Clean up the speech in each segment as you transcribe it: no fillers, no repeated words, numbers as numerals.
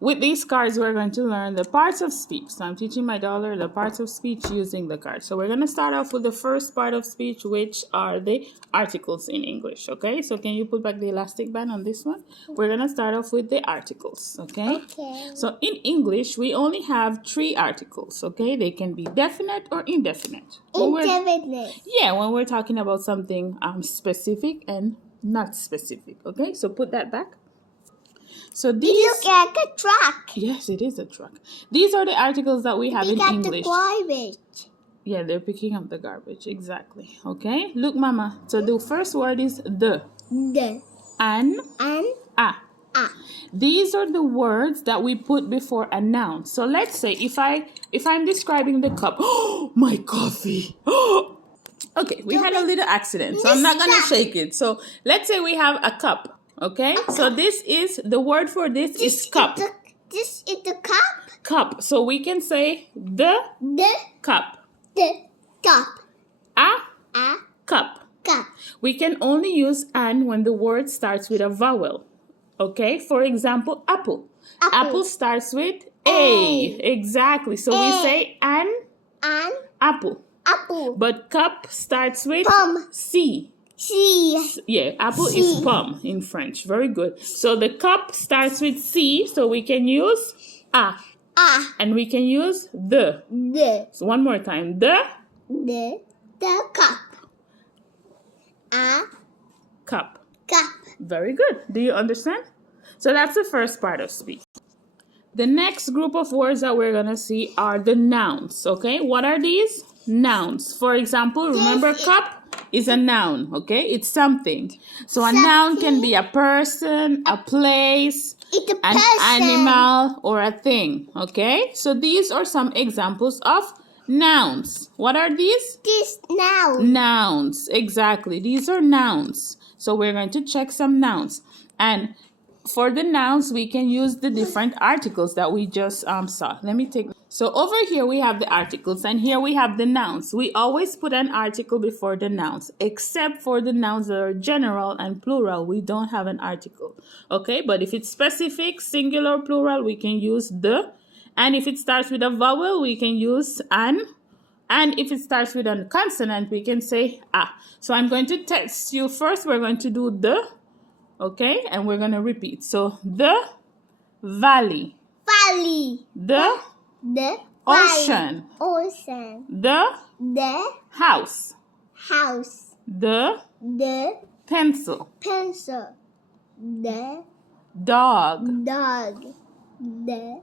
With these cards, we're going to learn the parts of speech. So I'm teaching my daughter the parts of speech using the cards. So we're going to start off with the first part of speech, which are the articles in English, okay? So can you put back the elastic band on this one? We're going to start off with the articles, okay? Okay. So in English, we only have 3 articles, okay? They can be definite or indefinite. Indefinite. When we're talking about something specific and not specific, okay? So put that back. So It these... looks like a truck. Yes, it is a truck. These are the articles that we have in English. The garbage. Yeah, they're picking up the garbage. Exactly. Okay? Look, Mama. So the first word is the. The. An. And. A. A. These are the words that we put before a noun. So let's say if I'm describing the cup. Oh, my coffee. Okay, we had a little accident, so I'm not going to shake it. So let's say we have a cup. Okay, so this is the word for this is cup. This is the cup. Cup. So we can say the cup. The cup. A cup. Cup. We can only use an when the word starts with a vowel. Okay, for example, apple. Apple starts with A. Exactly. So we say an apple. Apple. But cup starts with Pomme. C. C. Yeah, apple is pomme in French. Very good. So the cup starts with C, so we can use a. And we can use the. So one more time. The cup. A cup. cup. Very good. Do you understand? So that's the first part of speech. The next group of words that we're going to see are the nouns. Okay, what are these? Nouns. For example, remember cup is a noun, okay? It's something. So a noun can be a person, a place, an animal, or a thing, okay? So these are some examples of nouns. What are these? These nouns. Nouns, exactly. These are nouns. So we're going to check some nouns. And for the nouns, we can use the different articles that we just saw. Let me take... So over here we have the articles and here we have the nouns. We always put an article before the nouns, except for the nouns that are general and plural. We don't have an article, okay? But if it's specific, singular, plural, we can use the. And if it starts with a vowel, we can use an. And if it starts with a consonant, we can say a. So I'm going to test you first. We're going to do the, okay? And we're going to repeat. So the valley. Valley. The ocean. Ocean. The house. House. The pencil. Pencil. The dog. dog. The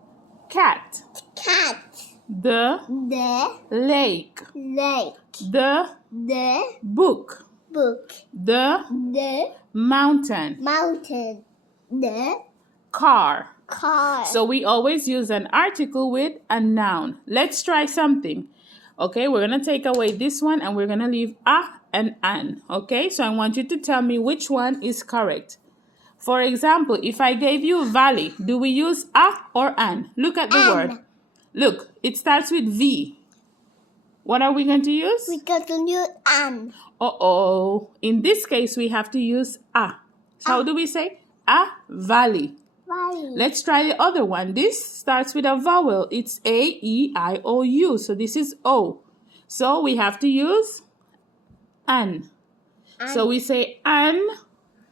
Cat. cat. The lake. Lake. The book. Book. The mountain. Mountain. The Car. car. So we always use an article with a noun. Let's try something. Okay, we're going to take away this one and we're going to leave a and an. Okay, so I want you to tell me which one is correct. For example, if I gave you valley, do we use a or an? Look at the word. Look, it starts with V. What are we going to use? We got to use an. In this case, we have to use a. So how do we say? A valley. Valley. Let's try the other one. This starts with a vowel. It's A-E-I-O-U. So this is O. So we have to use an. So we say an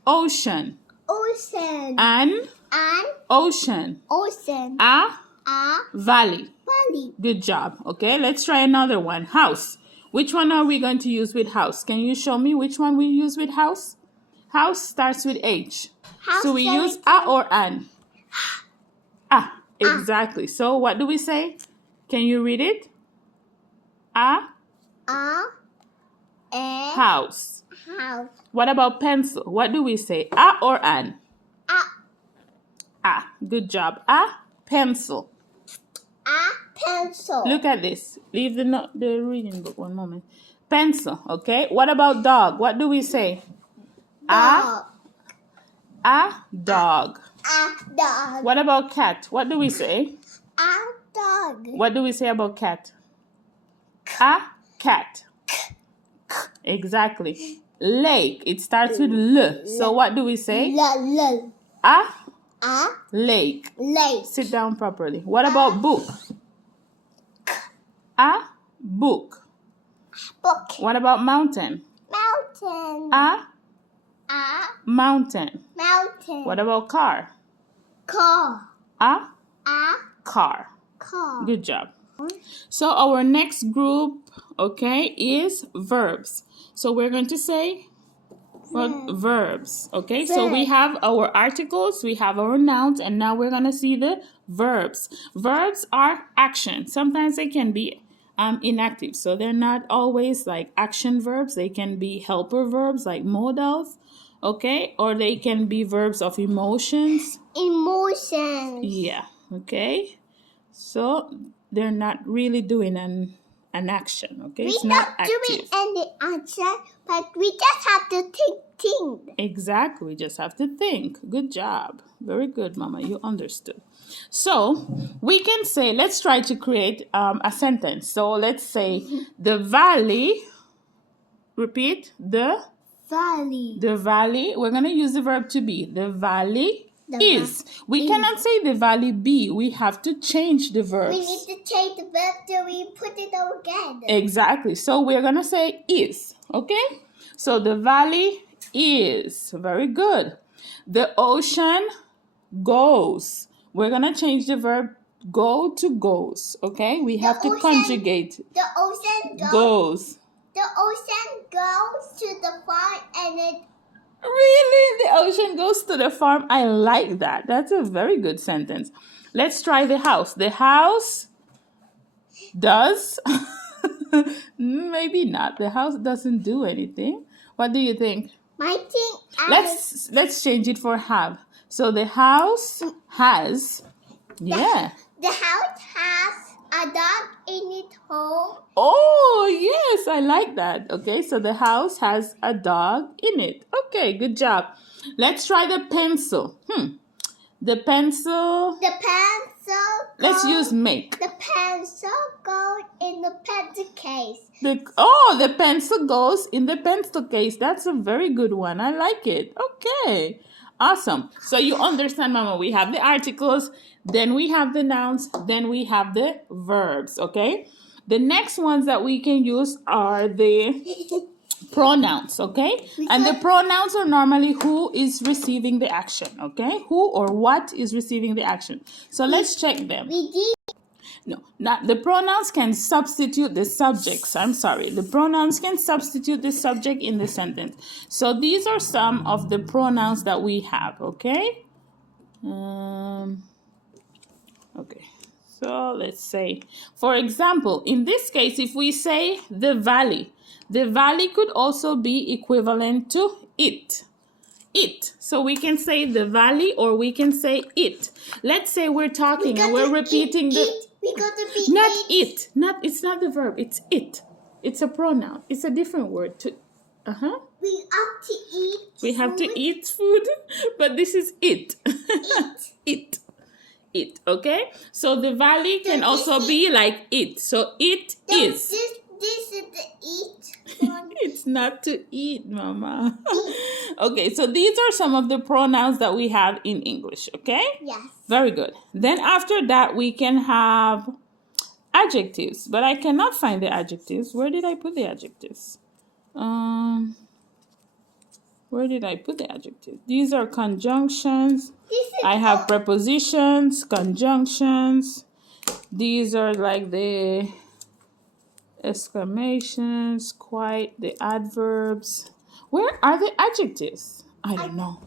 ocean. Ocean. An ocean. Ocean. A valley. Valley. Good job. Okay, let's try another one. House. Which one are we going to use with house? Can you show me which one we use with house? House starts with H. House. So we use a or an. Exactly. So what do we say? Can you read it? A house. House. What about pencil? What do we say? A or an? A. Good job. A pencil. A pencil. Look at this. Leave the reading book one moment. Pencil. Okay. What about dog? What do we say? Dog. A dog. A dog. What about cat? What do we say? A dog. What do we say about cat? A cat. Exactly. Lake. It starts with L. So what do we say? L. A A Lake. lake. Sit down properly. What about book? A book. Book. What about mountain? Mountain. A A mountain. mountain. What about car? Car. A A car. car. Good job. So our next group, okay, is verbs. So we're going to say what verbs, okay? So we Verb. have our articles, we have our nouns, and now we're going to see the verbs. Verbs are action. Sometimes they can be inactive. So they're not always like action verbs. They can be helper verbs like modals, okay? Or they can be verbs of emotions. Emotions. Yeah, okay? So they're not really doing an action, okay? It's We not not doing active. any action, but we just have to think. Exactly, we just have to think. Good job. Very good, Mama. You understood. So we can say, let's try to create a sentence. So let's say the valley, repeat, the Valley. valley, we're going to use the verb to be. The valley The is. We cannot say the valley be. We have to change the verbs. We need to change the verb till we put it all again. Exactly. So we're going to say is. Okay? So the valley is. Very good. The ocean goes. We're going to change the verb go to goes. Okay? We have to ocean- conjugate The ocean goes. goes. The ocean goes to the farm and it. Really? The ocean goes to the farm? I like that. That's a very good sentence. Let's try the house. The house does. Maybe not. The house doesn't do anything. What do you think? My thing. Let's change it for have. So the house has. Yeah. The house has a dog in its home. Oh, yes, I like that. Okay, so the house has a dog in it. Okay, good job. Let's try the pencil. The pencil. The pencil. Let's goes- use make. The pencil goes in the pencil case. The pencil goes in the pencil case. That's a very good one. I like it. Okay. Awesome. So you understand, Mama, we have the articles, then we have the nouns, then we have the verbs, okay? The next ones that we can use are the pronouns, okay? And the pronouns are normally who is receiving the action, okay? Who or what is receiving the action. So let's check them. We did. No, not the pronouns can substitute the subjects. I'm sorry. The pronouns can substitute the subject in the sentence. So these are some of the pronouns that we have, okay? Okay. So let's say, for example, in this case, if we say the valley could also be equivalent to it. It. So we can say the valley or we can say it. Let's say we're talking and we're repeating We got to be not it. It's not the verb. It's it. It's a pronoun. It's a different word. We have to eat. We have to eat food, but this is it. It. It. Okay. So the valley can also be like it. So it is. This is the eat. It's not to eat, Mama. Okay. So these are some of the pronouns that we have in English. Okay. Yes. Very good. Then after that, we can have adjectives, but I cannot find the adjectives. Where did I put the adjectives? Where did I put the adjectives? These are conjunctions. I have prepositions, conjunctions. These are like the exclamations, quite, the adverbs. Where are the adjectives? I don't know.